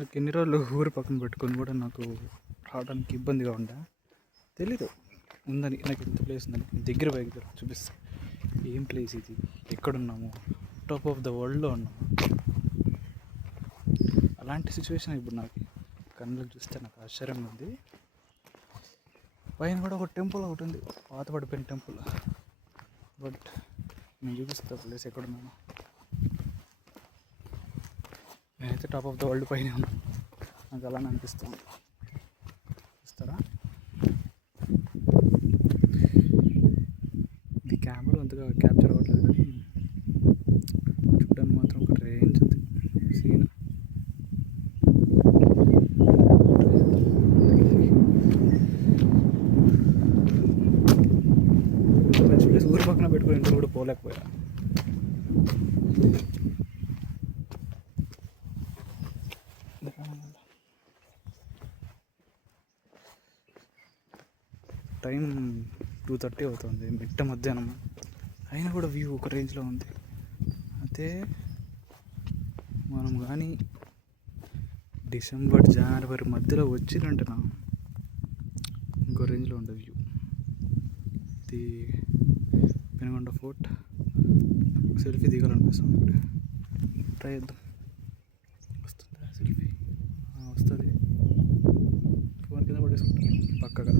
నాకు ఎన్ని రోజులు ఊరు పక్కన పెట్టుకొని కూడా నాకు రావడానికి ఇబ్బందిగా ఉందా తెలీదు. ఉందని నాకు ఇంత ప్లేస్ ఉందని దగ్గర బైక్ చూపిస్తా. ఏం ప్లేస్ ఇది, ఎక్కడున్నాము, టాప్ ఆఫ్ ద వరల్డ్లో ఉన్నాము. అలాంటి సిచ్యువేషన్ ఇప్పుడు నాకు కళ్ళకు చూస్తే నాకు ఆశ్చర్యంగా ఉంది. పైన కూడా ఒక టెంపుల్ ఒకటి ఉంది, పాత పడిపోయిన టెంపుల్. బట్ నేను చూపిస్తా ప్లేస్ ఎక్కడున్నాను. నేనైతే టాప్ ఆఫ్ ద వరల్డ్ పైన ఉన్నాను, నాకు అలానే అనిపిస్తుంది. చూస్తారా, ఇది కెమెరా అంతగా క్యాప్చర్ అవ్వట్లేదు కానీ చూడడానికి మాత్రం ఒక రేంజ్ ఉంది సీన్. ప్లేస్ ఊరు పక్కన పెట్టుకుని ఇంట్లో కూడా పోలేకపోయా. టైం 2:30 అవుతుంది, మిట్ట మధ్యాహ్నం. అయినా కూడా వ్యూ ఒక రేంజ్లో ఉంది. అయితే మనం కానీ డిసెంబర్ జనవరి మధ్యలో వచ్చిందంటేనా ఇంకో రేంజ్లో ఉంటుంది వ్యూ. ఇది పెనుగొండ ఫోర్ట్. నాకు సెల్ఫీ దిగాలనిపిస్తుంది ఇప్పుడు. ట్రై చేద్దాం. వస్తుందా సెల్ఫీ? వస్తుంది. ఫోన్ కింద పడేసుకుంటాను పక్కగా.